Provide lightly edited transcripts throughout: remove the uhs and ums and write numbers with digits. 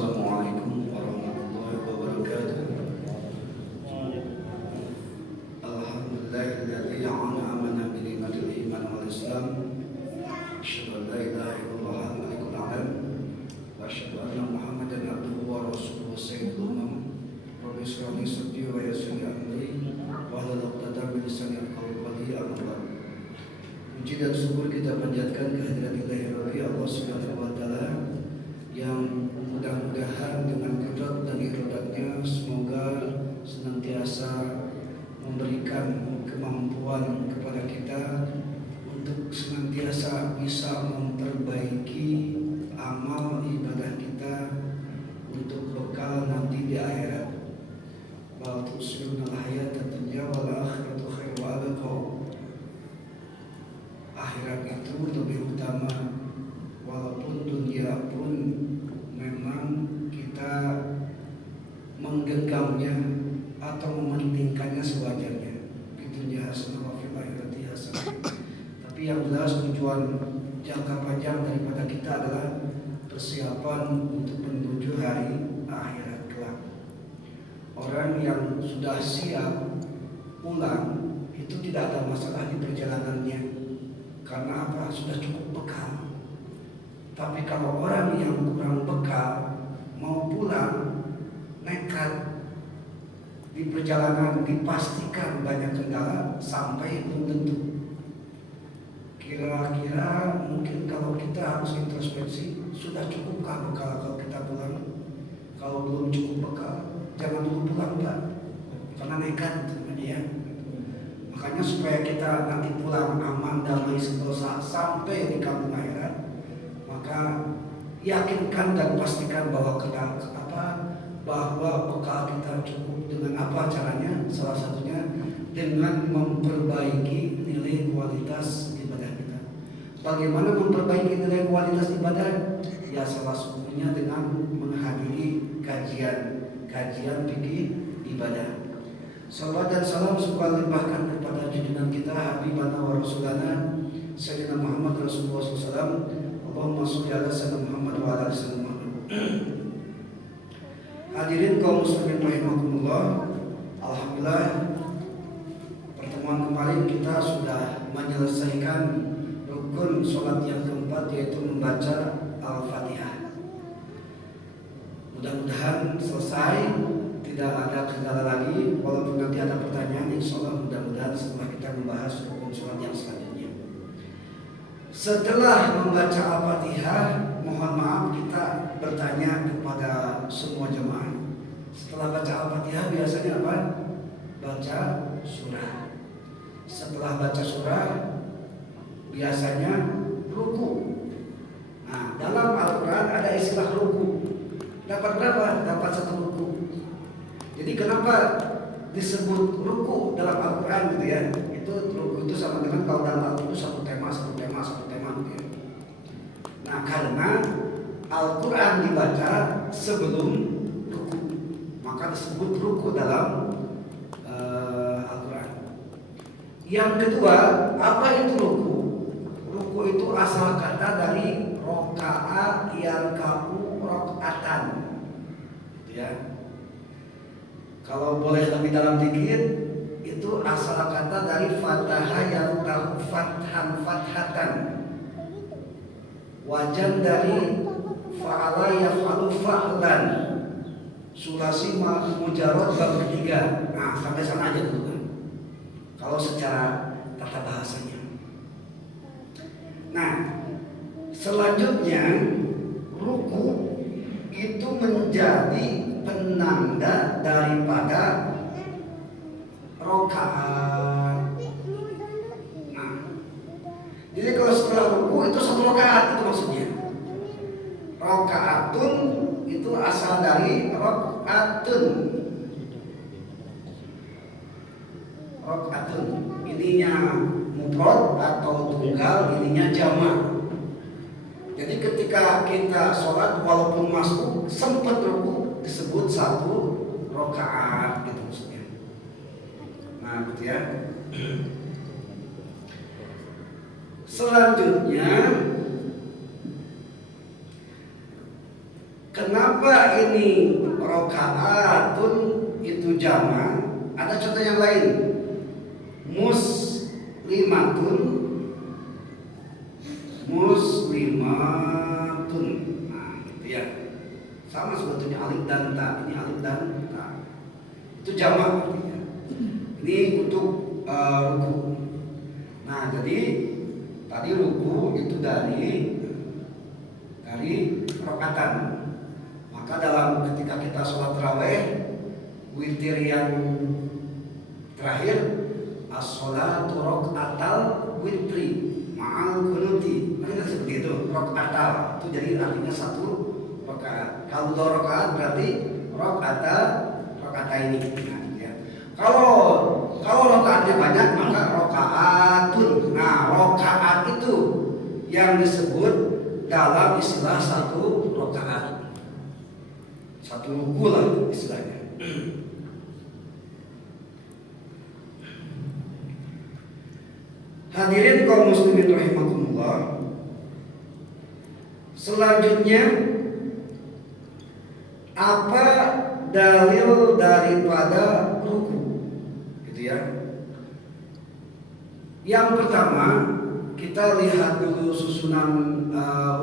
Assalamualaikum warahmatullahi wabarakatuh. Alhamdulillahilladzi an'amana bi ni'matil iman wal islam. Asyhadu an la ilaha illallah al-malikul a'lam wa asyhadu anna Muhammadan abduhu wa rasuluhu sayyidul umam. Rabbi shrah li sadri wa yassir li amri wahlul 'uqdatam min lisani yafqahu qawli. Amma ba'd. Puji dan syukur kita panjatkan kehadirat Ilahi Allah Subhanahu wa taala yang mudah-mudahan dengan kudrat dan iradatnya semoga senantiasa memberikan kemampuan kepada kita untuk senantiasa bisa memperbaiki amal ibadah kita untuk bekal nanti di akhirat. Wa tusiruna al-hayata dunya wal akhiratu khairu wa abqa. Akhirat itu lebih utama, walaupun dunia pun memang kita menggenggamnya atau mementingkannya sewajarnya. Di dunia hasanah wa fil akhirati hasanah. Tapi yang jelas tujuan jangka panjang daripada kita adalah persiapan untuk menuju hari akhirat kelak. Orang yang sudah siap pulang itu tidak ada masalah di perjalanannya. Karena apa? Sudah cukup bekal. Tapi kalau orang yang kurang bekal mau pulang nekat, di perjalanan dipastikan banyak kendala sampai belum tentu. Kira-kira mungkin kalau kita harus introspeksi, sudah cukupkah bekal kalau kita pulang? Kalau belum cukup bekal, jangan dulu pulang Pak. Karena nekat namanya ya. Makanya supaya kita nanti pulang aman, damai, sentosa sampai di kampung akhirat, maka yakinkan dan pastikan bahwa bahwa bekal kita cukup. Dengan apa caranya? Salah satunya dengan memperbaiki nilai kualitas ibadah kita. Bagaimana memperbaiki nilai kualitas ibadah? Ya salah satunya dengan menghadiri kajian fikih ibadah. Salawat dan salam semoga limpahkan kepada junjungan kita Habibana wa Rasulana Sayyidina Muhammad Rasulullah SAW. Allahumma sholli ala sayyidina Muhammad wa ala sayyidina Muhammad. Hadirin kaum muslimin rahimakumullah. Alhamdulillah, pertemuan kemarin kita sudah menyelesaikan rukun sholat yang keempat, yaitu membaca Al-Fatihah. Mudah-mudahan selesai, tidak ada kendala lagi. Walaupun nanti ada pertanyaan, insya Allah mudah-mudahan setelah kita membahas rukun sholat yang selanjutnya. Setelah membaca Al-Fatihah, mohon maaf kita bertanya kepada semua jemaah. Setelah baca Al-Fatihah biasanya apa? Baca surah. Setelah baca surah biasanya ruku. Nah, dalam Al-Quran ada istilah ruku. Dapat berapa? Dapat 1 ruku. Jadi kenapa disebut ruku dalam Al-Quran gitu ya? Itu ruku itu sama dengan kalau dalam Al-Quran itu satu tema gitu ya. Nah, karena Al-Quran dibaca sebelum ruku, maka disebut ruku dalam Al-Quran. Yang kedua, apa itu ruku? Ruku itu asal kata dari roka'a yarka'u rok'atan, gitu ya. Kalau boleh lebih dalam dikit, itu asal kata dari fataha yarka'u fathatan. Wajan dari fa'ala yaf'alu fa'lan, sulasi mujarrad bab ketiga. Nah, sampai sana aja dulu kan, kalau secara tata bahasanya. Nah, selanjutnya ruku itu menjadi penanda daripada rokaat. Nah, jadi kalau setelah ruku itu 1 rakaat itu maksudnya. Rokaatun itu asal dari rokatun. Rokatun ininya mufrad atau tunggal, ininya jamak. Jadi ketika kita sholat walaupun masuk sempat ruku disebut 1 rakaat gitu maksudnya. Nah, gitu ya. Selanjutnya, kenapa Kenapa ini rokaatun itu jamak? Ada contoh yang lain. Muslimatun, muslimatun. Nah, gitu ya. Sama sebetulnya alif dan ta. Ini alif dan ta. Itu jamak artinya. Ini untuk ruku. Nah, jadi tadi ruku itu dari rakaatan. Maka dalam ketika kita sholat tarawih, witir yang terakhir as-sholatu rakaatal witri ma'al kunuti. Makanya seperti itu, rakaatal itu jadi artinya satu rakaat. Kalau 2 rakaat berarti rakaat ini. Nah, ya. Kalau rakaatnya banyak maka rakaatun. Nah, rakaat itu yang disebut dalam istilah satu rakaat. Satu ruku lah istilahnya. Hadirin kaum muslimin rahimakumullah. Selanjutnya, apa dalil daripada ruku? Gitu ya. Yang pertama, kita lihat dulu susunan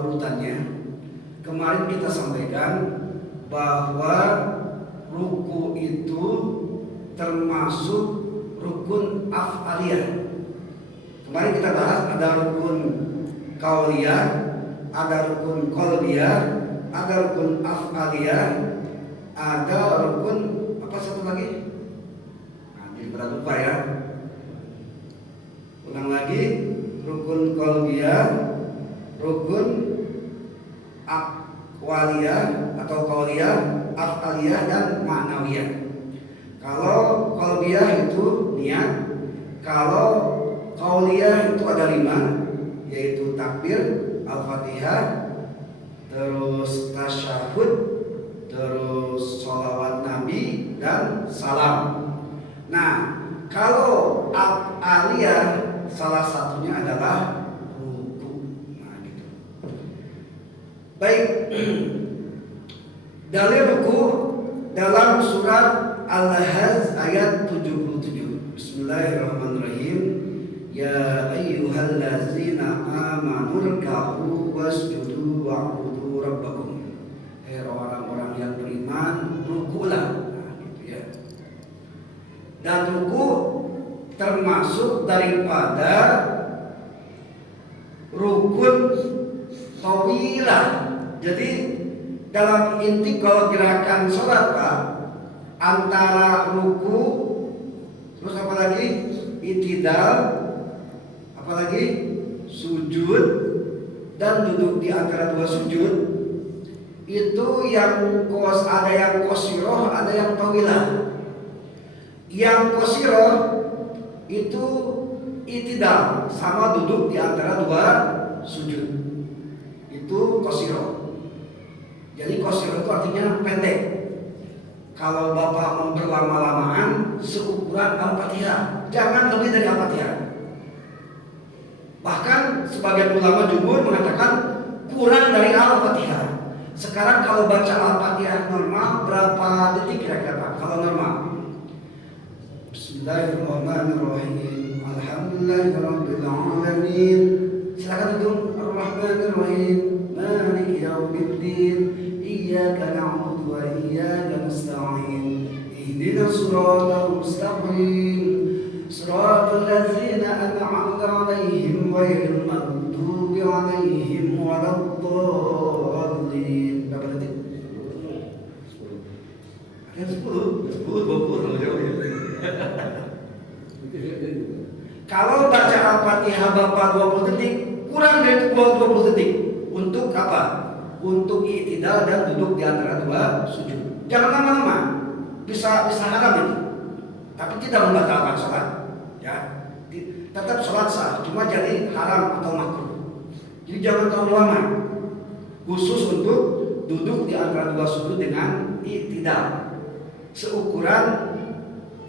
urutannya. Kemarin kita sampaikan bahwa ruku itu termasuk rukun af'aliyah. Kemarin kita bahas ada rukun qauliyah, ada rukun qalbiyah, ada rukun af'aliyah, ada rukun apa satu lagi? Nah, jadi pada lupa ya. Ulang lagi, rukun qalbiyah, rukun aqwaliyah atau qauliyah, af'aliyah dan ma'nawiyah. Kalau qalbiyah itu niat, kalau qauliyah itu ada 5, yaitu takbir, al-fatihah, terus tasyahud, terus sholawat nabi dan salam. Nah, kalau af'aliyah salah satunya adalah ruku. Nah, gitu. Baik. Dalil ruku dalam surat Al-Hajj ayat 77. Bismillahirrahmanirrahim. Ya ayyuhallazina amanu ruk'u wasjudu wa'budu rabbakum. Hai orang-orang yang beriman, rukulah. Nah, gitu ya. Dan ruku termasuk daripada rukun tawilah. Jadi dalam inti kalau gerakan sholat Pak, antara ruku, terus apa lagi? Itidal, apa lagi? Sujud, dan duduk di antara 2 sujud. Itu yang ada yang qasiroh, ada yang tawilah. Yang qasiroh itu itidal, sama duduk di antara 2 sujud. Itu qasiroh. Jadi qasiroh itu artinya pendek. Kalau Bapak mau berlama-lamaan, seukuran Al-Fatihah, jangan lebih dari Al-Fatihah. Bahkan sebagian ulama jumhur mengatakan kurang dari Al-Fatihah. Sekarang kalau baca Al-Fatihah normal berapa detik kira-kira Pak? Kalau normal, Bismillahirrahmanirrahim, Alhamdulillahirabbil alamin. Silakan itu Ar-Rahmanir-Rahim, Maliki yaumiddin, Iyyaka na'budu wa iyyaka nasta'in, Ihdinas siratal mustaqim, siratal ladzina an'amta 'alaihim ghairil maghdubi 'alaihim waladdallin. Berapa detik? 10, 20 jauh ya. Kalau baca Al-Fatihah Bapak 20 detik, kurang dari 20 detik. Untuk apa? Untuk i'tidal dan duduk di antara 2 sujud. Jangan lama-lama. Bisa haram ini. Tapi tidak membatalkan sholat. Ya. Tetap sholat sah, cuma jadi haram atau makruh. Jadi jangan terlalu lama. Khusus untuk duduk di antara 2 sujud dengan i'tidal. Seukuran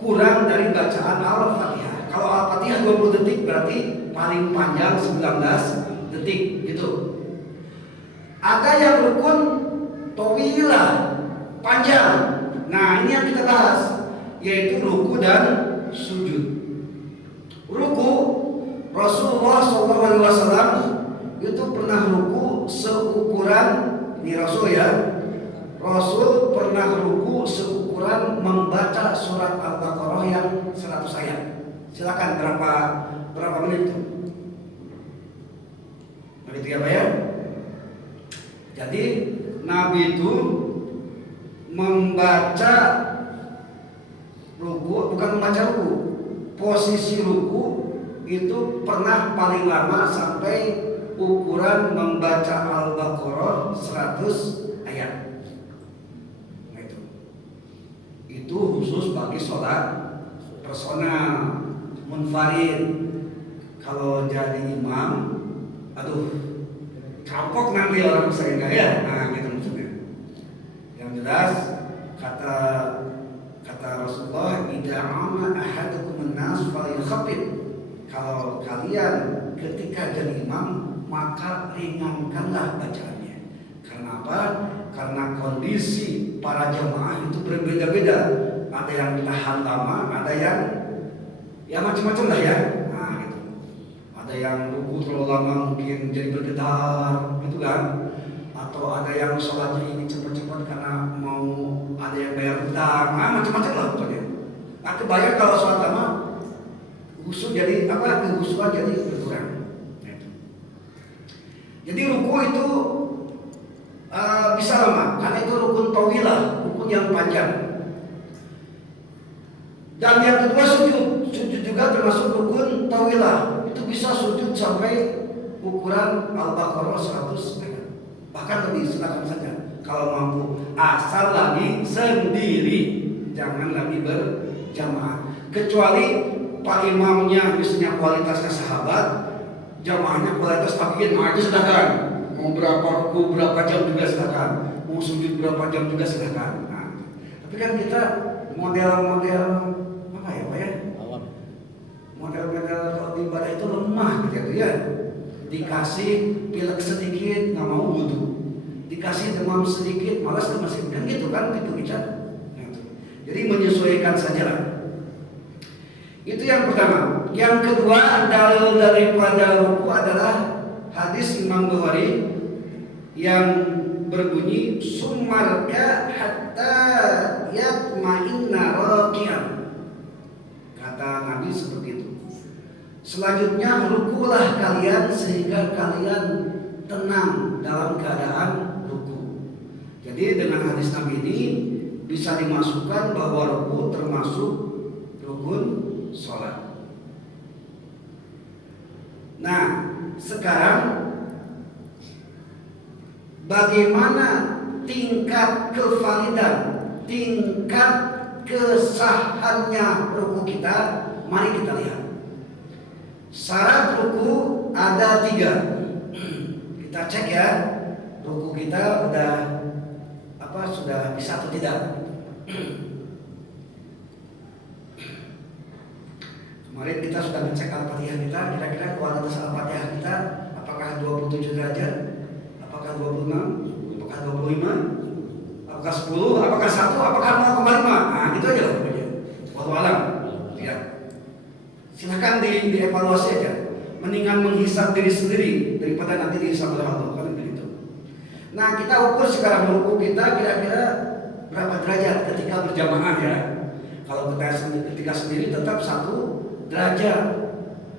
kurang dari bacaan Al-Fatihah. Kalau Al-Fatihah 20 detik berarti paling panjang 19 detik gitu. Ada yang rukun tawilah, panjang. Nah, ini yang kita bahas, yaitu ruku dan sujud. Ruku, Rasulullah SAW itu pernah ruku seukuran, ini Rasul ya, Rasul pernah ruku seukuran membaca surat Al-Baqarah yang 100 ayat. Silakan berapa menit itu? Menit ya Pak ya? Jadi Nabi itu membaca ruku, bukan membaca ruku, posisi ruku itu pernah paling lama sampai ukuran membaca Al-Baqarah 100 ayat. Nah, itu khusus bagi sholat personal, munfarid. Kalau jadi imam, aduh, kapok nanti orang saya enggak ya. Nah, gitu maksudnya. Yang jelas kata Rasulullah, "Idza ama ahadukum an-nas falyukhaffif." Kalau kalian ketika jadi imam, maka ringankanlah bacaannya. Karena apa? Karena kondisi para jamaah itu berbeda-beda. Ada yang tahan lama, ada yang ya macam-macam lah ya. Nah, gitu. Ada yang ruku terlalu lama mungkin jadi bergetar, gitu kan? Atau ada yang sholatnya ini cepat-cepat karena mau ada yang bayar hutang, macam-macam lah pokoknya. Nah, kebayang kalau sholat lama, khusyuk jadi apa? Kehusuan jadi berkurang. Jadi ruku itu bisa lama, karena itu rukun tawilah, rukun yang panjang. Dan yang kedua sujud juga termasuk rukun tawilah. Itu bisa sujud sampai ukuran Al-Baqarah 100 ayat. Bahkan lebih, silakan saja kalau mampu, asal lagi sendiri, jangan lagi berjamaah. Kecuali pak imamnya misalnya kualitasnya sahabat, jamaahnya kualitas tabiin, nah itu silakan. Mau berapa ruku berapa jam juga silakan, mau sujud berapa jam juga silakan. Nah, tapi kan kita model-model apa ya Pak ya? Model-model kalau di ibadah itu lemah gitu ya. Dikasih pilek sedikit nggak mau wudu, dikasih demam sedikit malas ke masjid, kan gitu kan tipe kita. Jadi menyesuaikan saja lah. Itu yang pertama. Yang kedua, dalil daripada ruku adalah hadis Imam Bukhari yang berbunyi sumarka hatta yatma'inna raqian. Kata Nabi seperti itu. Selanjutnya rukulah kalian sehingga kalian tenang dalam keadaan ruku. Jadi dengan hadis Nabi ini bisa dimasukkan bahwa ruku termasuk rukun sholat. Nah, sekarang bagaimana tingkat kevalidan, tingkat kesahannya ruku kita? Mari kita lihat. Syarat ruku ada 3. Kita cek ya, ruku kita sudah bisa atau tidak. Kemarin kita sudah ngecek Al-Fatihah kita, kira-kira kualitas Al-Fatihah kita apakah 27 derajat, apakah 26, apakah 25, apakah 10, apakah 1, apakah 0,5. Nah, gitu aja lah pokoknya. Wallahu a'lam. Ya. Silakan dievaluasi aja. Mendingan menghisab diri sendiri daripada nanti dihisab oleh Allah, kan begitu. Nah, kita ukur sekarang ruku kita kira-kira berapa derajat ketika berjamaah ya. Kalau ketika sendiri tetap 1 derajat.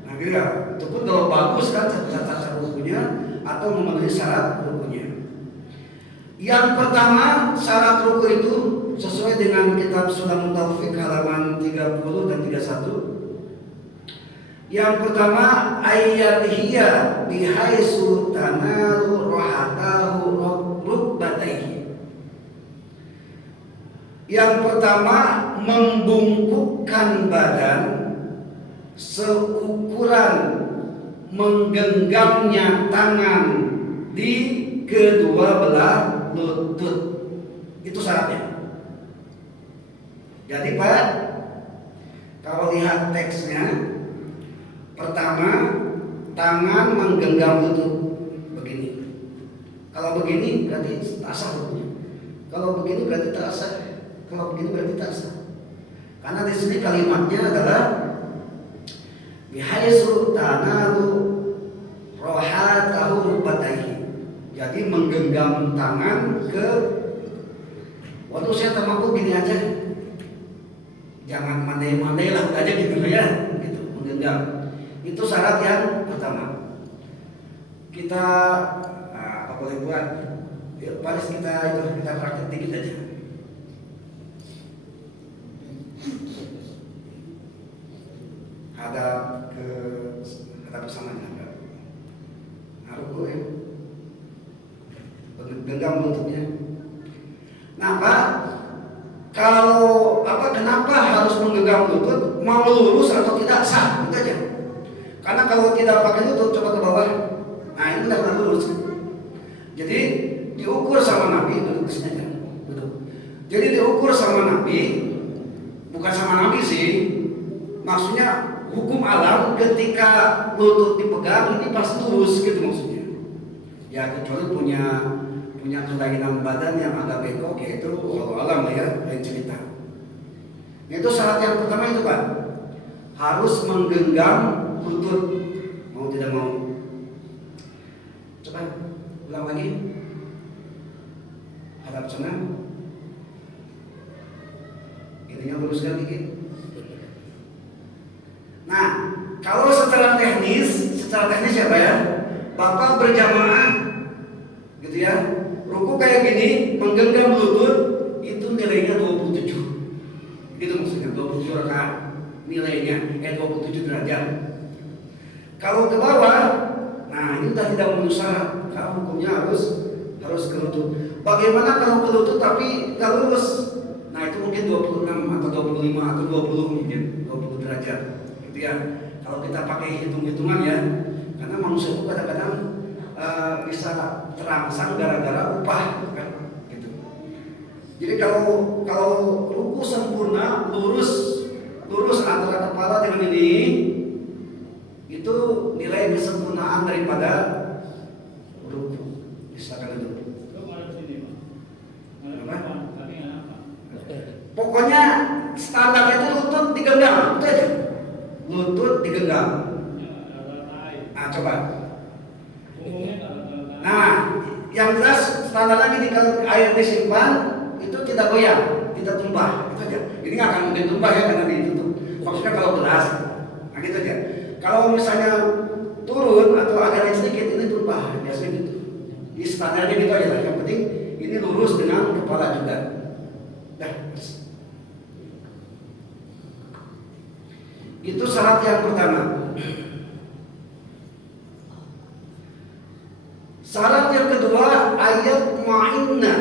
Nah, gitu ya. Itu pun kalau bagus kan cacat rukunya atau memenuhi syarat rukunya. Yang pertama, syarat ruku itu sesuai dengan kitab Sulamut Taufik halaman 30 dan 31. Yang pertama, ayat hiya bihaisu tanaru rahatahu rukbataihi. Yang pertama, membungkukkan badan seukuran menggenggamnya tangan di kedua belah lutut. Itu syaratnya. Jadi Pak, kalau lihat teksnya, pertama, tangan menggenggam lutut begini. Kalau begini berarti tak sah rukunya. Kalau begini berarti tak sah. Kalau begini berarti tak sah. Karena di sini kalimatnya adalah bihaitsu tanalu rohatahu rubataihi. Jadi menggenggam tangan ke waktu saya mampu gini aja. Jangan mandai-mandai lah aja gitu ya. Gitu, menggenggam. Itu syarat yang pertama. Kita apa boleh buat? Ya, paling kita praktek dikit aja. Hadap bersamanya. Ruku ya. Genggam lututnya. Nah, Pak, kenapa harus menggenggam lutut? Mau lurus atau tidak sah, gitu aja. Karena kalau tidak pakai lutut, coba ke bawah. Nah, ini tidak pernah lurus. Jadi diukur sama Nabi, duduk di sini aja. Duduk. Jadi diukur sama Nabi, bukan sama Nabi sih. Maksudnya hukum alam ketika lutut dipegang ini pasti lurus gitu maksudnya. Ya kecuali punya kelainan badan yang agak bengkok, yaitu walau alam ya, lain cerita. Itu syarat yang pertama itu Pak, harus menggenggam lutut, mau tidak mau. Coba ulang lagi, hadap sana, ininya luruskan dikit. Nah, kalau secara teknis ya Pak ya, Bapak berjamaah gitu ya, ruku kayak gini, menggenggam lutut, itu nilainya 27. Gitu maksudnya, 27 rakaat nilainya, 27 derajat. Kalau ke bawah, nah ini udah tidak memenuhi syarat, karena hukumnya harus ke lutut. Bagaimana kalau ke lutut tapi nggak lurus? Nah itu mungkin 26 atau 25 atau 20 mungkin, 20 derajat. Gitu ya. Kalau kita pakai hitung-hitungan ya, karena manusia itu kadang-kadang bisa terangsang gara-gara upah kan gitu. Jadi kalau ruku sempurna lurus antara kepala dengan ini, itu nilai kesempurnaan daripada ruku. Misalkan itu. Pokoknya standar itu lutut digenggam, itu aja. Lutut digenggam. Nah coba. Nah, yang jelas standarnya gini, kalau air disimpan itu tidak goyang, tidak tumpah, itu aja. Ini nggak akan mungkin tumpah ya karena ditutup. Maksudnya kalau gelas, nah gitu aja. Kalau misalnya turun atau agak naik sedikit, ini tumpah, biasanya gitu. Di standarnya gitu aja lah. Yang penting ini lurus dengan kepala juga. Dah. Itu syarat yang pertama. Syarat yang kedua, ayat ma'inna,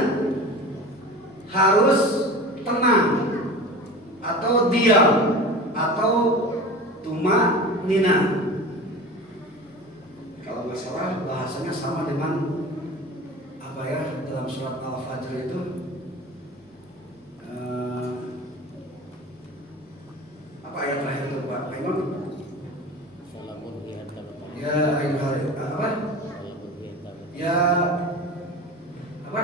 harus tenang atau diam atau tumanina. Kalau nggak salah bahasanya sama dengan apa ya dalam surat Al-Fajr itu apa ayat terakhir itu Pak Imam? Ya ayuhal apa? Ya apa?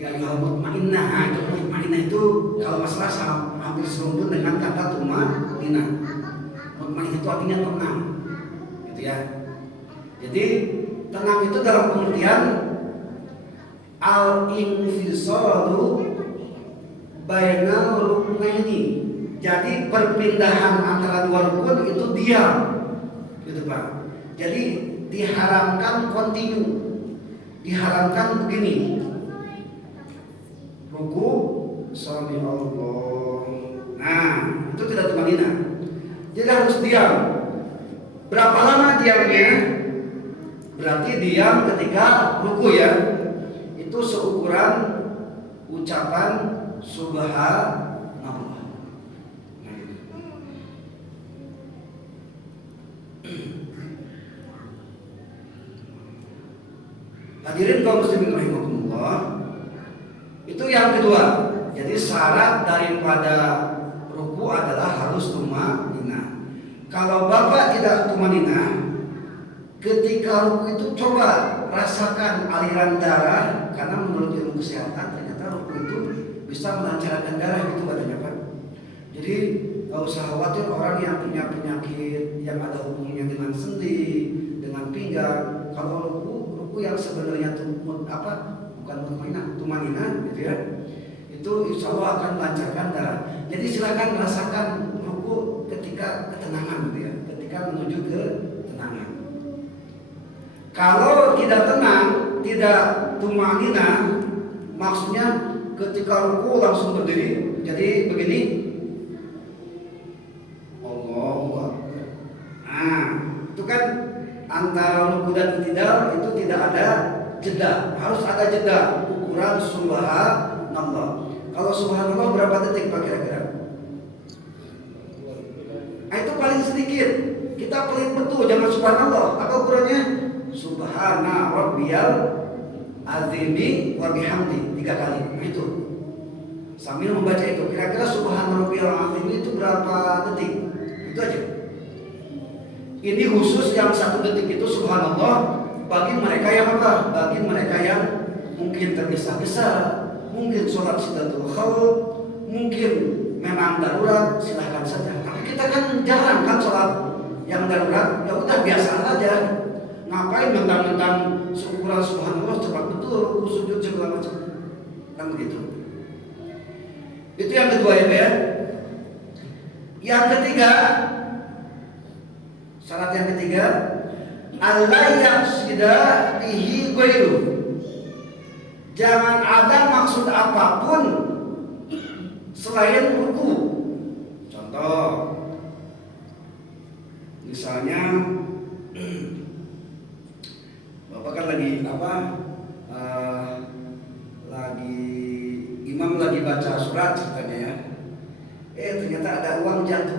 Ya mutmainnah. Mutmainnah itu kalau masalah hampir serumpun dengan kata tumanina. Mutmainnah itu artinya tenang, gitu ya. Jadi tenang itu dalam pengertian al-infisalu bainal ruknaini. Jadi perpindahan antara dua rukun itu diam, gitu Pak. Jadi diharamkan kontinu, diharamkan begini. Ruku, sami Allah. Nah, itu tidak tumanina. Jadi harus diam. Berapa lama diamnya? Berarti diam ketika ruku ya. Itu seukuran ucapan subhanallah. Hadirin kaum muslimin rahimakumullah. Itu yang kedua. Jadi syarat daripada ruku adalah harus tumanina. Kalau Bapak tidak tumanina, Ketika ruku itu coba rasakan aliran darah, karena menurut ilmu kesehatan ternyata ruku itu bisa melancarkan darah gitu katanya Pak. Jadi nggak usah khawatir orang yang punya penyakit yang ada hubungannya dengan sendi, dengan pinggang. Kalau ruku yang sebenarnya bukan mutmainah, tumanina gitu ya, itu insya Allah akan melancarkan darah. Jadi silakan merasakan ruku ketika ketenangan gitu ya, ketika menuju ke ketenangan. Kalau tidak tenang, tidak tumanina, maksudnya ketika ruku langsung berdiri, jadi begini. Allahu Akbar. Nah, itu kan antara ruku dan i'tidal itu tidak ada jeda, harus ada jeda. Ukuran subhanallah. Kalau subhanallah berapa detik Pak kira-kira? Nah, itu paling sedikit. Kita pelit betul, jangan subhanallah. Apa ukurannya? Subhana rabbiyal azimi wa bihamdi 3 kali. Nah itu. Sambil membaca itu, kira-kira subhana rabbiyal azimi itu berapa detik? Itu aja. Ini khusus yang 1 detik itu subhanallah bagi mereka yang apa? Bagi mereka yang mungkin tergesa-gesa, mungkin sholat sidatul khauf, mungkin memang darurat, silahkan saja. Tapi kita kan jarang kan sholat yang darurat, ya udah biasa aja. Ngapain mentang-mentang seukuran subhanallah cepat betul, ruku sujud segala macam. Kan begitu. Itu yang kedua ya. Yang ketiga, syarat yang ketiga, Allah yaqsida bihi ghairu. Jangan ada maksud apapun selain ruku. Contoh, misalnya Bapak kan lagi imam lagi baca surat ceritanya ya. Ternyata ada uang jatuh.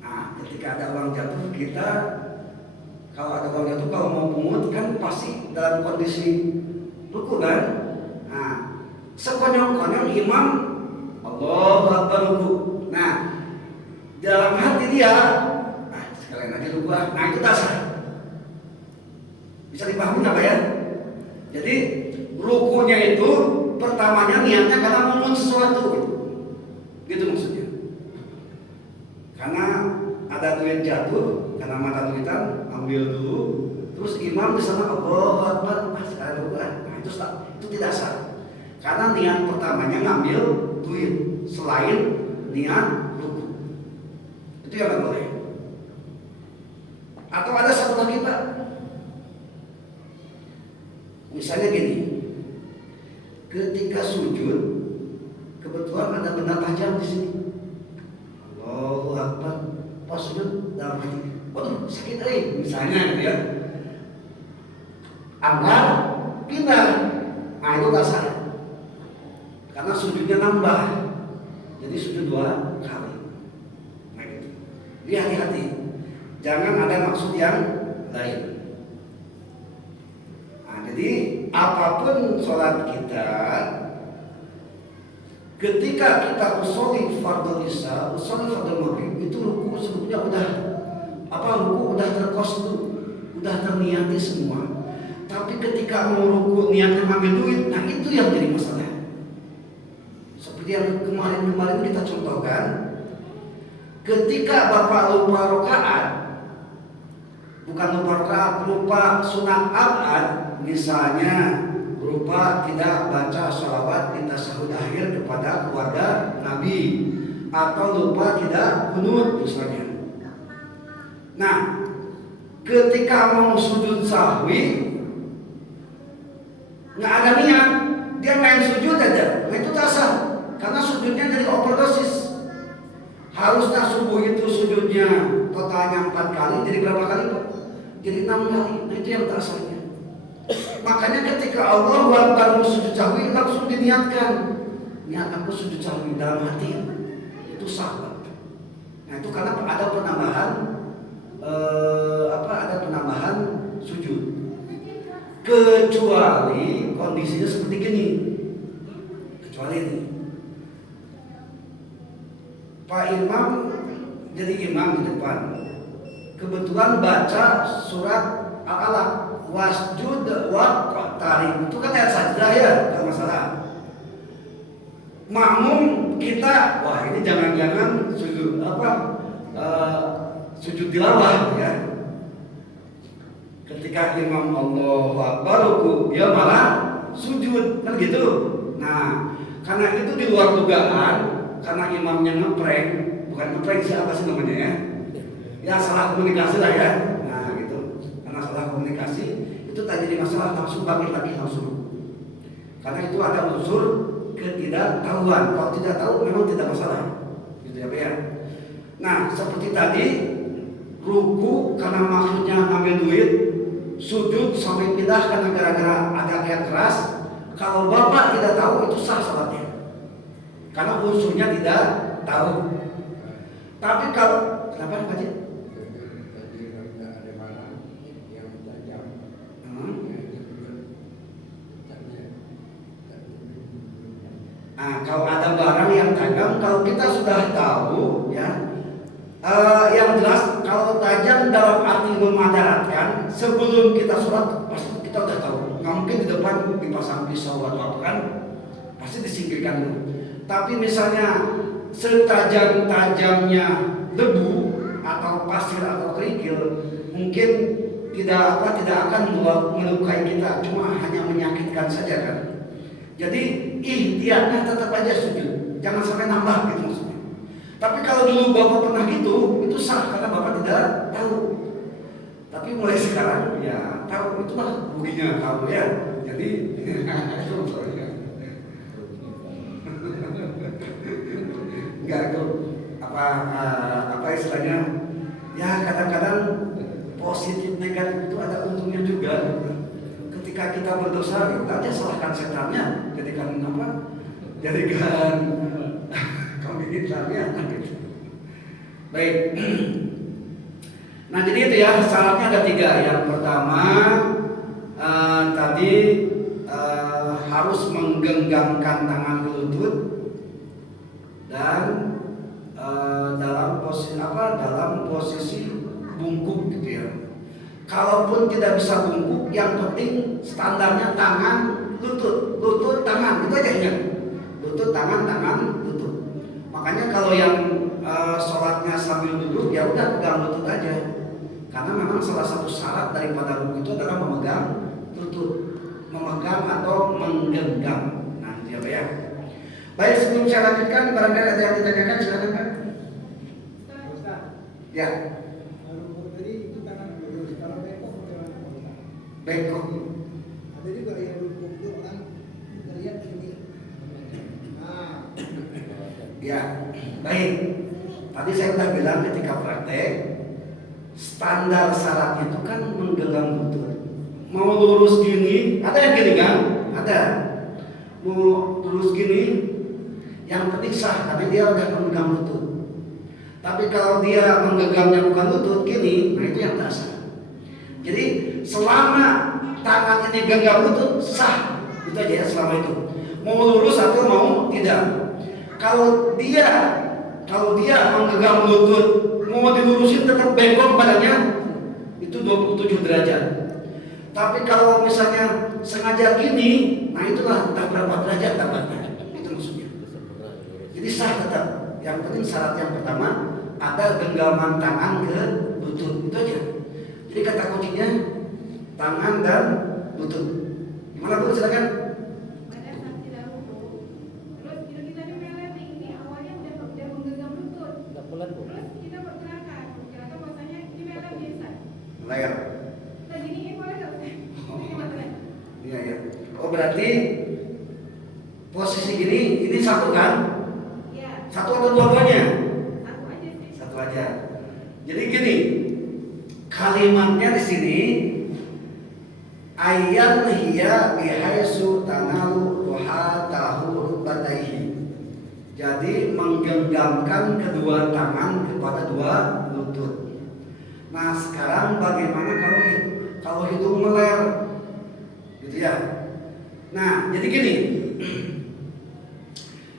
Nah, ketika ada uang jatuh, kita kalau ada uang jatuh, kalau mau pungut kan pasti dalam kondisi ruku kan. Nah, sekonyong-konyong imam Allahu Akbar ruku. Nah, dalam hati dia, sekalian aja ruku. Nah, itu tak sah. Bisa dipahami apa ya? Jadi rukunya itu pertamanya niatnya karena mengut sesuatu gitu maksudnya. Karena ada duit jatuh, karena mata duitan ambil dulu, terus imam di sana Allahu Akbar sekali ruku. Nah itu tidak sah. Karena niat pertamanya ngambil duit selain niat ruku. Itu yang nggak boleh. Atau ada satu lagi Pak. Misalnya gini, ketika sujud, kebetulan ada benda tajam di sini. Allahu Akbar, pas sujud dalam hati, waduh sakit misalnya gitu ya. Angkat, pindah, nah itu tak sah. Karena sujudnya nambah, jadi sujud 2 kali. Nah gitu. Jadi hati-hati, jangan ada maksud yang lain. Jadi apapun sholat kita, ketika kita usolli fardhu isya, usolli fardhu maghrib, itu ruku sebetulnya ruku udah terkosdu, udah terniati semua. Tapi ketika mau ruku niatnya ngambil duit, nah itu yang jadi masalah. Seperti yang kemarin kita contohkan, ketika Bapak lupa rakaat, bukan lupa rakaat, lupa sunat abad. Misalnya berupa tidak baca sholawat di tasyahud akhir kepada keluarga Nabi, atau lupa tidak qunut misalnya. Nah, ketika mau sujud sahwi nggak ada niat, dia main sujud aja, nah itu tak sah. Karena sujudnya jadi overdosis. Harusnya subuh itu sujudnya totalnya 4 kali, jadi berapa kali Pak? Jadi 6 kali. Nah itu yang tak sahnya. Makanya ketika Allah Akbar sujud sahwi langsung diniatkan, niat aku sujud sahwi dalam hati, itu sah. Nah itu karena ada penambahan sujud. Kecuali kondisinya seperti gini. Kecuali ini, Pak Imam jadi imam di depan, kebetulan baca surat Al-Alaq, wasjud waqtarib, itu kan ayat sajdah ya, nggak masalah. Makmum kita, wah ini jangan-jangan sujud sujud tilawah ya. Ketika imam Allahu Akbar ruku, dia malah sujud, kan gitu. Nah, karena itu di luar dugaan, karena imamnya ngeprank, bukan ngeprank siapa sih namanya ya? Ya salah komunikasi lah ya. Nah gitu, karena salah komunikasi itu tak jadi masalah, langsung bangkit lagi langsung. Karena itu ada unsur ketidaktahuan. Kalau tidak tahu memang tidak masalah, gitu ya Pak ya. Nah seperti tadi, ruku karena maksudnya ngambil duit, sujud sampai pindah karena gara-gara ada yang keras. Kalau bapak tidak tahu itu sah salatnya, karena unsurnya tidak tahu. Tapi kalau kenapa Pak Haji? Nah, kalau ada barang yang tajam, kalau kita sudah tahu ya, yang jelas kalau tajam dalam arti memadaratkan, sebelum kita sholat pasti kita udah tahu. Nggak mungkin di depan dipasang pisau atau apa kan, pasti disingkirkan dulu. Tapi misalnya setajam-tajamnya debu atau pasir atau kerikil, mungkin tidak akan melukai kita, cuma hanya menyakitkan saja kan. Jadi ikhtiarnya tetap aja sujud, jangan sampai nambah gitu maksudnya. Tapi kalau dulu bapak pernah gitu, itu sah karena bapak tidak tahu. Tapi mulai sekarang ya tahu, itulah ruginya tahu ya. Jadi itu soalnya enggak itu apa istilahnya? Ya kadang-kadang positif negatif itu ada untungnya juga. Ketika kita berdosa, kita aja salahkan setannya, jadikan kambing hitamnya. Baik. Nah jadi itu ya, syaratnya ada 3. Yang pertama tadi harus menggenggamkan tangan ke lutut dan dalam posisi bungkuk gitu ya. Kalaupun tidak bisa bungkuk, yang penting standarnya tangan, lutut, tangan, itu aja ingat. Lutut, tangan, lutut. Makanya kalau yang sholatnya sambil duduk, ya udah pegang lutut aja. Karena memang salah satu syarat daripada rukuk itu adalah memegang lutut, memegang atau menggenggam. Nah, siapa ya? Baik, sebelum saya lanjutkan, barangkali ada yang ditanyakan, silakan Pak. Ya. Bengkok. Ada juga yang rukuk itu kan terlihat ini. Nah, ya, baik. Tadi saya sudah bilang ketika praktek, standar syaratnya itu kan menggenggam lutut. Mau lurus gini, ada yang gini kan? Ada. Mau lurus gini, yang penting sah, tapi dia udah memegang lutut. Tapi kalau dia menggenggamnya bukan lutut gini, nah itu yang tak sah. Jadi selama tangan ini genggam lutut sah, itu aja ya selama itu. Mau lurus atau mau tidak. Kalau dia menggenggam lutut, mau dilurusin tetap bengkok badannya, itu 27 derajat. Tapi kalau misalnya sengaja gini, nah itulah entah berapa derajat dapatnya. Itu maksudnya. Jadi sah tetap. Yang penting syarat yang pertama ada genggaman tangan ke lutut, itu aja. Jadi kata kuncinya tangan dan lutut. Gimana Bu? Silakan. Pada saat kita rukuk, terus kita ini awalnya udah menggenggam lutut. Terus kita pergerakan bahwasanya ini melet biasa. Layar. Kita giniin boleh nggak? Iya ya. Oh berarti posisi ini satu kan? Iya. Satu atau dua-duanya? Satu aja sih. Satu aja. Jadi gini, kalimatnya di sini ayat hiya bihaisu tanalu ruhatahu bataihi. Jadi menggenggamkan kedua tangan kepada dua lutut. Nah sekarang bagaimana kalau hidung meler, gitu ya? Nah jadi gini,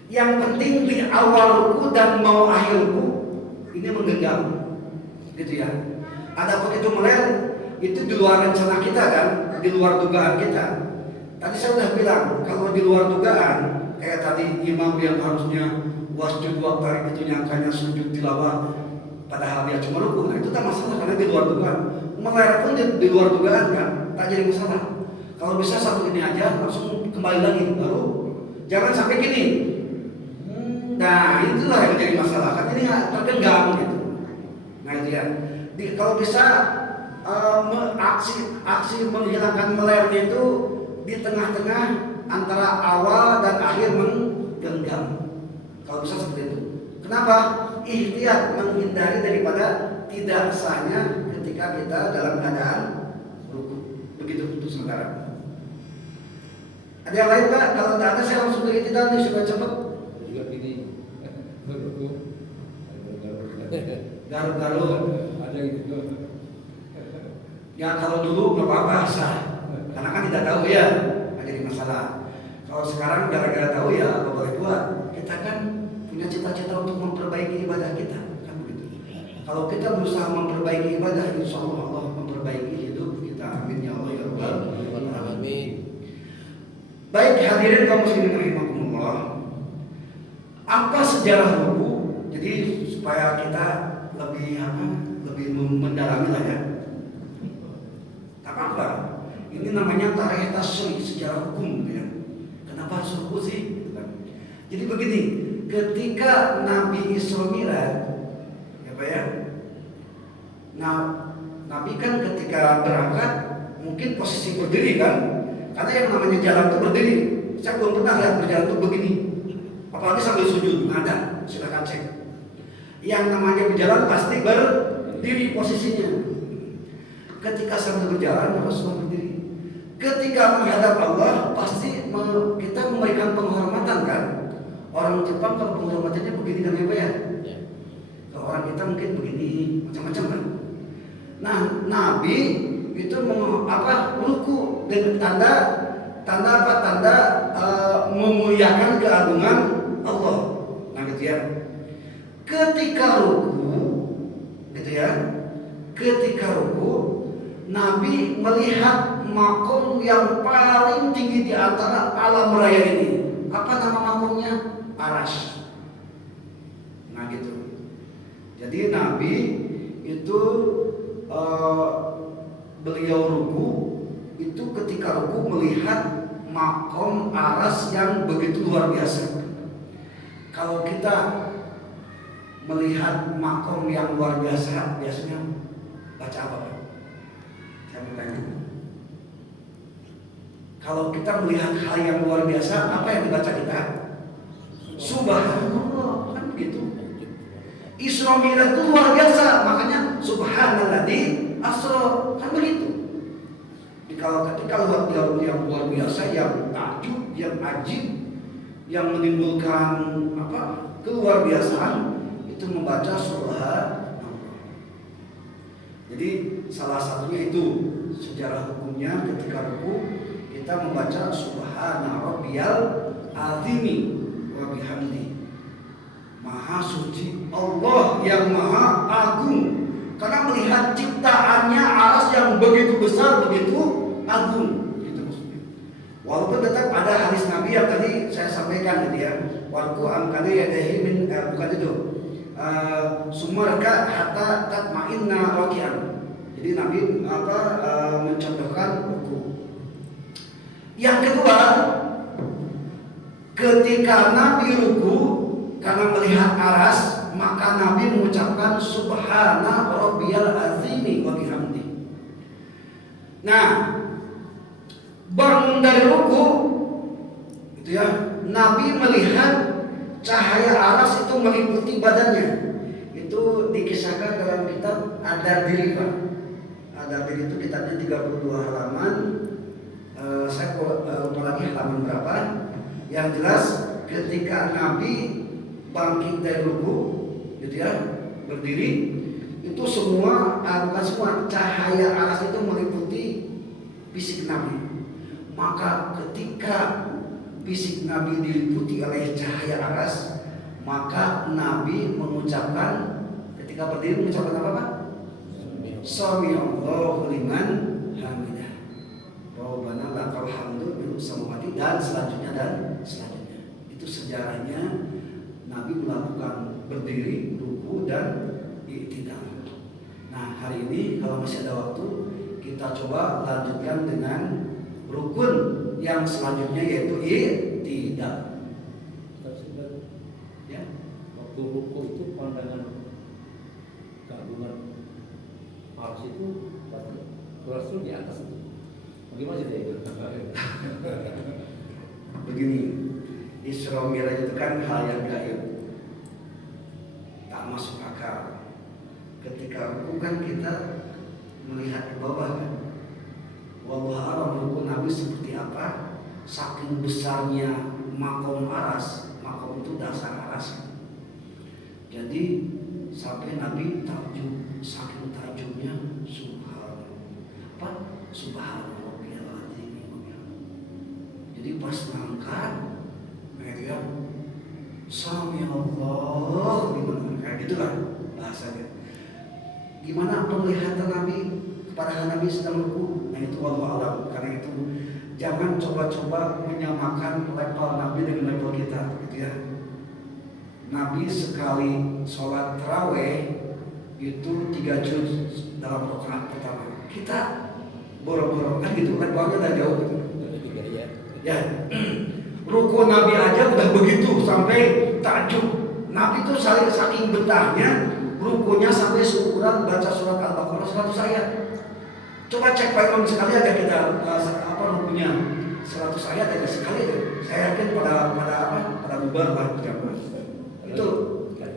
yang penting di awal ruku dan mau akhir ruku ini menggenggam, gitu ya. Adapun itu meleleh, itu di luar rencana kita kan, di luar dugaan kita. Tadi saya sudah bilang, kalau di luar dugaan, kayak tadi imam yang harusnya wasjud waqtarib itu nyangkanya sujud tilawah, padahal dia cuma ruku. Nah itu tak masalah karena di luar dugaan. Meleleh pun di luar dugaan kan, tak jadi masalah. Kalau bisa satu ini aja langsung kembali lagi, baru jangan sampai gini. Nah itulah yang menjadi masalah, kan ini tergenggam gitu. Nah itu ya. Kalau bisa aksi menghilangkan meleleh itu di tengah-tengah antara awal dan akhir menggenggam. Kalau bisa seperti itu. Kenapa? Ikhtiar menghindari daripada tidak sahnya ketika kita dalam keadaan ruku. Begitu untuk sementara. Ada yang lain Pak? Kalau tidak ada saya langsung ke iktidal nih supaya cepat. Juga gini. Garuk-garuk. Ada gitu. Ya kalau dulu nggak apa-apa sah. Karena kan tidak tahu ya, nggak jadi masalah. Kalau sekarang gara-gara tahu ya, apa boleh buat. Kita kan punya cita-cita untuk memperbaiki ibadah kita, kan begitu. Kalau kita berusaha memperbaiki ibadah, insya Allah memperbaiki hidup kita. Amin ya Allah ya Rabbal alamin. Baik hadirin kaum muslimin rahimakumullah. Apa sejarah ruku? Jadi supaya kita lebih mendalami lah ya. Tak apa. Ini namanya tarikh tasri, sejarah hukum ya. Kenapa harus ruku sih? Jadi begini, ketika Nabi Isra Mi'raj, ya Pak ya. Nah, Nabi kan ketika berangkat mungkin posisi berdiri kan? Karena yang namanya jalan itu berdiri. Saya belum pernah lihat berjalan itu begini. Apalagi sambil sujud, ada, silakan cek. Yang namanya berjalan pasti berdiri posisinya. Ketika sambil berjalan harus berdiri. Ketika menghadap Allah pasti kita memberikan penghormatan kan. Orang Jepang kalau penghormatannya begini kan ya Pak ya. Kalau orang kita mungkin begini macam-macam kan. Nah Nabi itu ruku dengan tanda memuliakan keagungan Allah. Nah gitu ya. Ketika ruku, gitu ya. Ketika ruku, Nabi melihat makom yang paling tinggi di antara alam raya ini. Apa nama makomnya? Aras. Nah gitu. Jadi Nabi itu beliau ruku itu ketika ruku melihat makom aras yang begitu luar biasa. Kalau kita melihat makom yang luar biasa, biasanya baca apa Pak? Saya bertanya. Kalau kita melihat hal yang luar biasa, apa yang dibaca kita? Subhanallah, kan begitu. Isra Mi'raj itu luar biasa, makanya Subhanalladzi asra, kan begitu. Kalau ketika lihat yang luar biasa, yang takjub, yang ajib, yang menimbulkan keluar biasaan, itu membaca Subhanallah. Jadi salah satunya itu sejarah hukumnya ketika ruku kita membaca Subhana Rabbiyal Azimi wa bihamdi. Maha suci Allah yang maha agung. Karena melihat ciptaannya aras yang begitu besar, begitu agung. Itu maksudnya. Walaupun tetap ada hadis Nabi yang tadi saya sampaikan gitu ya. Warku amkana yadahi min bukan itu. Sumarka hatta tatma'inna raki'an. Jadi Nabi mencontohkan ruku. Yang kedua, ketika Nabi ruku karena melihat aras, maka Nabi mengucapkan Subhana Rabbiyal Azimi wa bihamdi. Nah, bangun dari ruku, gitu ya, Nabi melihat cahaya aras itu meliputi badannya. Itu dikisahkan dalam kitab Ad-Dardiri Pak. Ad-Dardiri itu kitabnya 32 halaman. Saya lupa lagi halaman berapa. Yang jelas ketika Nabi bangkit dari ruku, gitu ya, berdiri, itu semua bukan semua cahaya aras itu meliputi fisik Nabi. Maka ketika fisik Nabi diliputi oleh cahaya aras, maka Nabi mengucapkan ketika berdiri mengucapkan apa Pak? Sami'allahu liman hamidah. Rabbana lakal hamdu bil samawati dan selanjutnya. Itu sejarahnya Nabi melakukan berdiri, ruku dan i'tidal. Nah, hari ini kalau masih ada waktu, kita coba lanjutkan dengan rukun yang selanjutnya yaitu i'tidal. Ya. Waktu ruku itu pandangan kandungan Ars itu Rasul di atas itu. Bagaimana sih itu? Begini, Isra Mi'raj itu kan hal yang gaib, tak masuk akal. Ketika ruku kan kita melihat ke bawah kan. Wallahu a'lam ruku Nabi seperti apa. Saking besarnya makom aras, makom itu dasar aras. Jadi sampai Nabi takjub, saking takjubnya subhanallahil azim. Jadi pas ngangkat ya Sami'allahu liman, kayak gitulah bahasanya. Gimana penglihatan Nabi kepada Nabi sedang ruku? Nah itu wallahu a'lam. Karena itu jangan coba-coba menyamakan level Nabi dengan level kita, gitu ya. Nabi sekali sholat taraweh itu 3 juz dalam rakaat pertama. Kita boro-boro kan gitu, levelnya udah jauh gitu. Ya, ruku Nabi aja udah begitu sampai takjub. Nabi tuh saking betahnya rukunya sampai seukuran baca surat Al-Baqarah 100 ayat. Coba cek Pak Imam sekali aja kita rukunya 100 ayat aja sekali aja. Saya yakin pada bubar lah jamaah. Itu ya,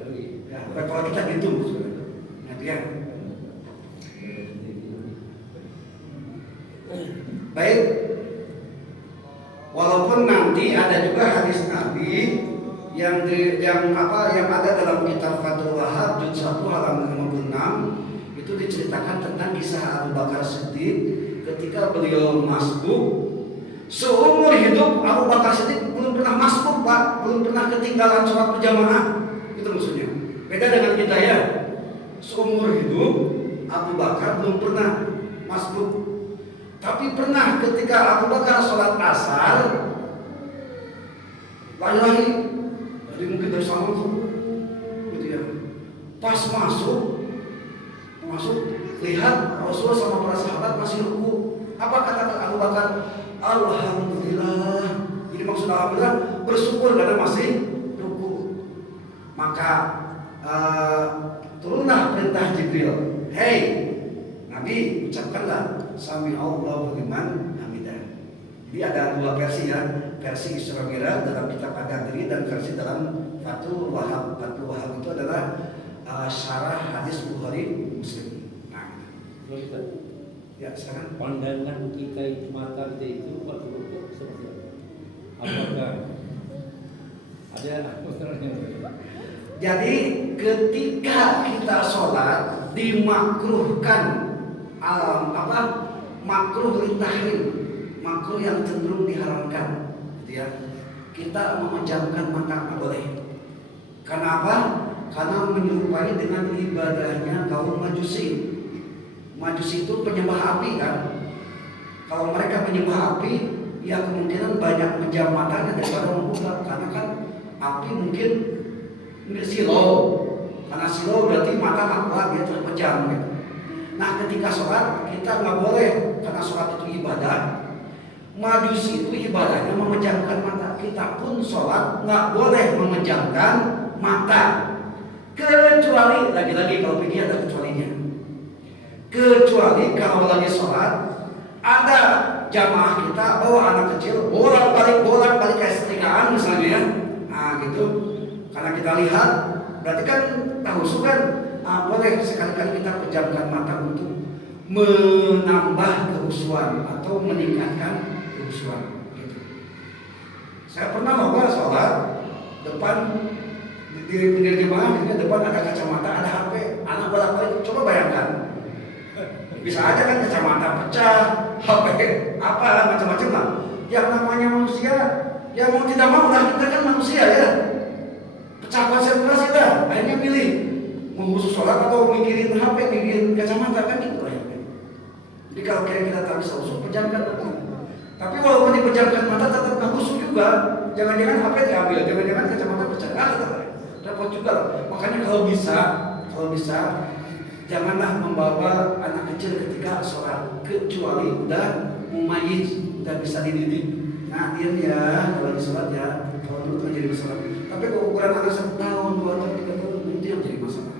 kalau kita gitu nanti ya. Baik. Walaupun nanti ada juga hadis Nabi yang ada dalam kitab Fathul Wahhab juz 1 halaman 56 itu diceritakan tentang kisah Abu Bakar Siddiq ketika beliau masbuk. Seumur hidup Abu Bakar Siddiq belum pernah masbuk, Pak, belum pernah ketinggalan sholat berjamaah. Itu maksudnya. Beda dengan kita ya. Seumur hidup Abu Bakar belum pernah masbuk. Tapi pernah ketika Abu Bakar sholat asar lari-lari, jadi mungkin dari sana tuh, gitu ya. Pas masuk, lihat Rasulullah sama para sahabat masih ruku. Apa kata Abu Bakar? Alhamdulillah. Jadi maksud alhamdulillah bersyukur karena masih ruku. Maka turunlah perintah Jibril. Hei Nabi, ucapkanlah Sami'allahu liman hamidah. Jadi ada 2 versi ya, versi Isra Mi'raj dalam kitab Ad-Dadri dan versi dalam Fathul Wahhab. Fathul Wahhab itu adalah syarah hadis Bukhari Muslim. Nah, ya sekarang pandangan kita itu, mata kita itu waktu ruku seperti apa? Apakah ada jadi ketika kita sholat dimakruhkan makruh litahrim, makruh yang cenderung diharamkan, gitu ya. Kita memejamkan mata nggak boleh. Kenapa? Karena menyerupai dengan ibadahnya kaum Majusi. Majusi itu penyembah api kan. Kalau mereka penyembah api, ya kemungkinan banyak menjam matanya daripada membuka, karena kan api mungkin silau. Karena silau berarti mata nggak kuat, dia terpejam gitu. Nah ketika sholat kita nggak boleh, karena sholat itu ibadah. Majusi itu ibadahnya memejamkan mata. Kita pun sholat nggak boleh memejamkan mata, kecuali lagi-lagi kalau begini ada kecualinya. Kecuali kalau lagi sholat ada jamaah kita bawa anak kecil bolak-balik kayak setrikaan misalnya ya. Nah gitu, karena kita lihat berarti kan tahu kan. Boleh sekali-kali kita pejamkan mata untuk menambah kehusuan atau meningkatkan kehusuan. Gitu. Saya pernah bawa sholat depan di pinggir jemaah, di depan ada kacamata, ada HP, anak bolak-balik. Coba bayangkan, bisa aja kan kacamata pecah, HP apa macam-macam lah. Yang namanya manusia, ya mau tidak mau lah, kita kan manusia ya. Pecah konsentrasi lah, akhirnya pilih mau khusus sholat atau mikirin HP, mikirin kacamata kan gitu. Jadi kalau kita tak bisa khusyuk, pejamkan mata. Tapi walaupun dipejamkan mata tetap nggak khusyuk juga. Jangan-jangan HP diambil, jangan-jangan kacamata pecah, tetap repot juga. Makanya kalau bisa janganlah membawa anak kecil ketika sholat, kecuali udah mumayyiz, udah bisa dididik. Nah diam ya kalau di sholat ya, kalau menurut jadi masalah. Tapi kalau ukuran anak 1 tahun, 2 tahun, 3 tahun itu yang jadi masalah.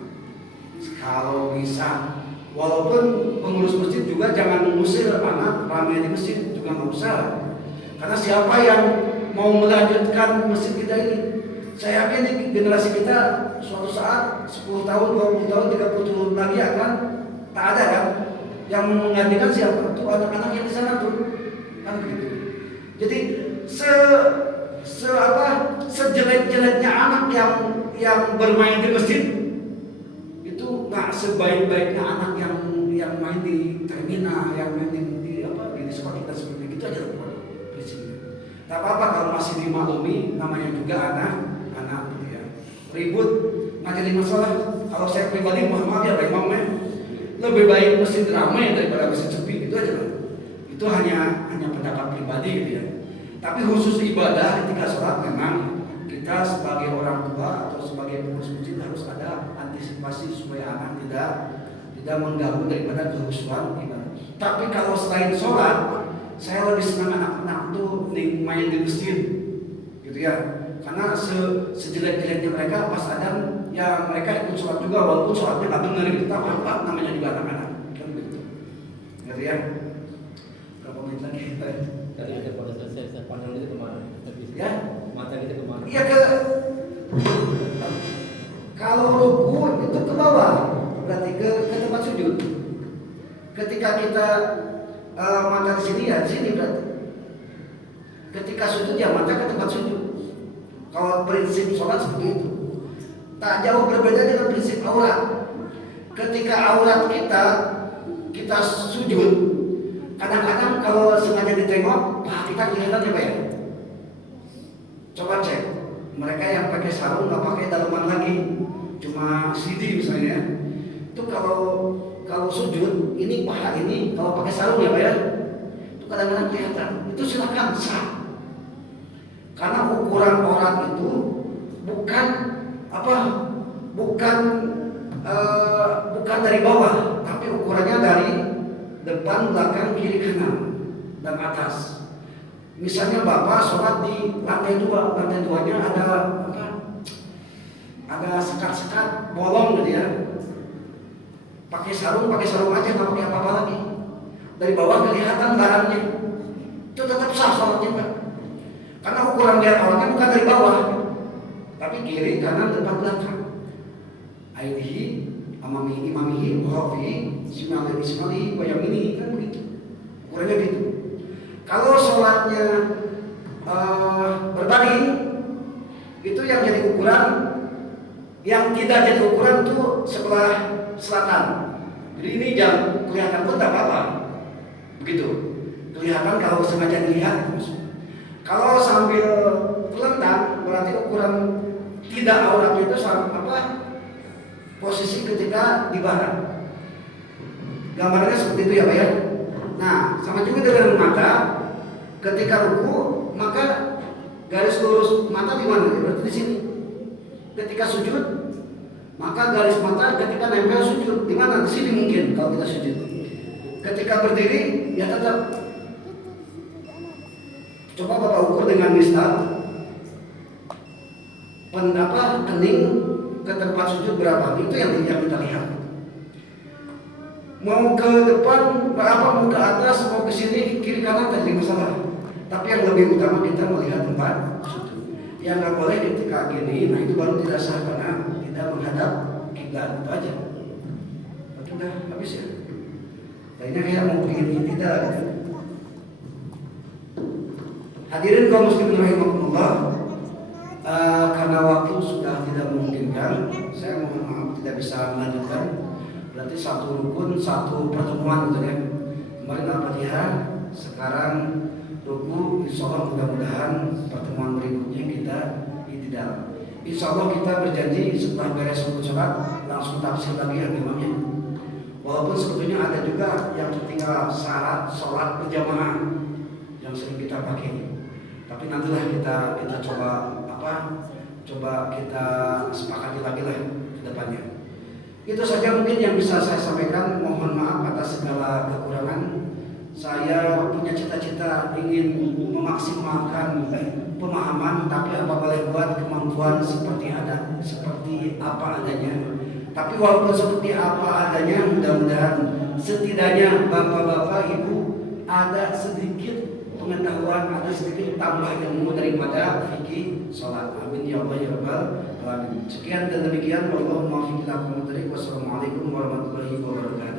Kalau bisa, walaupun pengurus masjid juga jangan mengusir anak ramai di masjid, juga nggak usah. Karena siapa yang mau melanjutkan masjid kita ini? Saya yakin di generasi kita suatu saat 10 tahun, 20 tahun, 30 tahun lagi akan tak ada kan? Yang menggantikan siapa? Itu anak-anak yang di sana tuh. Kan begitu. Jadi sejelek-jeleknya anak yang bermain di masjid itu nggak sebaik-baiknya anak yang main di terminal, yang main di diskotik dan seperti itu aja prinsipnya. Tak apa-apa kalau masih dimaklumi, namanya juga anak ya. Ribut nggak jadi masalah. Kalau saya pribadi maaf ya Pak Imam, lebih baik masjid ramai daripada masjid sepi, itu aja Pak. Itu hanya pendapat pribadi gitu ya. Tapi khusus ibadah ketika sholat memang kita sebagai orang tua atau sebagai pengurus masjid harus ada antisipasi supaya anak tidak mengganggu daripada kehusuan ibadah. Tapi kalau selain sholat, saya lebih senang anak-anak tuh main di masjid, gitu ya. Karena sejelek-jeleknya mereka pas adzan, ya mereka ikut sholat juga walaupun sholatnya nggak benar gitu. Tak apa namanya juga anak-anak, kan begitu. Ngerti ya? Berapa menit lagi? Tadi ada pada selesai panel itu kemana? Ya? Mata kita kemana? Iya kalau ruku itu ke bawah, berarti ke tempat sujud. Ketika kita mata di sini ya di sini berarti. Ketika sujud ya mata ke tempat sujud. Kalau prinsip sholat seperti itu, tak jauh berbeda dengan prinsip aurat. Ketika aurat kita sujud, kadang-kadang kalau sengaja ditengok, kita kelihatan ya Pak ya. Coba cek, mereka yang pakai sarung nggak pakai dalaman lagi, cuma CD misalnya. Itu kalau sujud, ini paha ini kalau pakai sarung ya Pak ya, itu kadang-kadang kelihatan. Itu silakan sah. Karena ukuran orang itu bukan dari bawah, tapi ukurannya dari depan, belakang, kiri, kanan, dan atas. Misalnya Bapak sholat di lantai 2, lantai 2-nya ada sekat-sekat bolong gitu ya. Pakai sarung aja, nggak pakai apa-apa lagi. Dari bawah kelihatan barangnya, itu tetap sah sholatnya Pak. Karena ukuran lihat orangnya bukan dari bawah, tapi kiri, kanan, depan, belakang. Aidihi, amamihi, imamihi, khafihi, simalihi, bayang ini kan begitu. Ukurannya gitu. Kalau sholatnya berbaring, itu yang jadi ukuran, yang tidak jadi ukuran itu sebelah selatan. Jadi ini jam kelihatan pun tak apa-apa, begitu. Kelihatan kalau sengaja dilihat. Kalau sambil telentang berarti ukuran tidak auratnya itu posisi ketika di barat. Gambarnya seperti itu ya Pak ya. Nah sama juga dengan mata. Ketika ruku maka garis lurus mata di mana? Berarti di sini. Ketika sujud maka garis mata ketika nempel sujud di mana? Di sini mungkin kalau kita sujud. Ketika berdiri ya tetap. Coba Bapak ukur dengan mistal kening ke tempat sujud berapa? Itu yang kita lihat. Mau ke depan berapa, mau ke atas, mau ke sini, kiri kanan tak jadi masalah. Tapi yang lebih utama kita melihat tempat sujud. Yang nggak boleh ketika gini, nah itu baru tidak sah karena tidak menghadap kiblat, itu aja. Tapi udah habis ya. Kayaknya kayak mau begini tidak. Hadirin kaum muslimin rahimakumullah, karena waktu sudah tidak memungkinkan, saya mohon maaf tidak bisa melanjutkan. Berarti satu rukun, satu pertemuan gitu ya. Kemarin Al-Fatihah, sekarang ruku. Insya Allah mudah-mudahan pertemuan berikutnya kita i'tidal. Insya Allah kita berjanji setelah beres rukun sholat langsung tafsir lagi yang imamnya. Walaupun sebetulnya ada juga yang tertinggal syarat sholat berjamaah yang sering kita pakai. Tapi nantilah kita coba coba kita sepakati lagi lah ke depannya. Itu saja mungkin yang bisa saya sampaikan. Mohon maaf atas segala kekurangan. Saya punya cita-cita ingin memaksimalkan pemahaman, tapi apa boleh buat, kemampuan seperti apa adanya. Tapi walaupun seperti apa adanya, mudah-mudahan setidaknya bapak-bapak, ibu ada sedikit pengetahuan, ada sedikit tambah ilmu daripada fikih sholat. Amin ya Allah ya Rabbal alamin. Sekian dan demikian. Wassalamualaikum warahmatullahi wabarakatuh.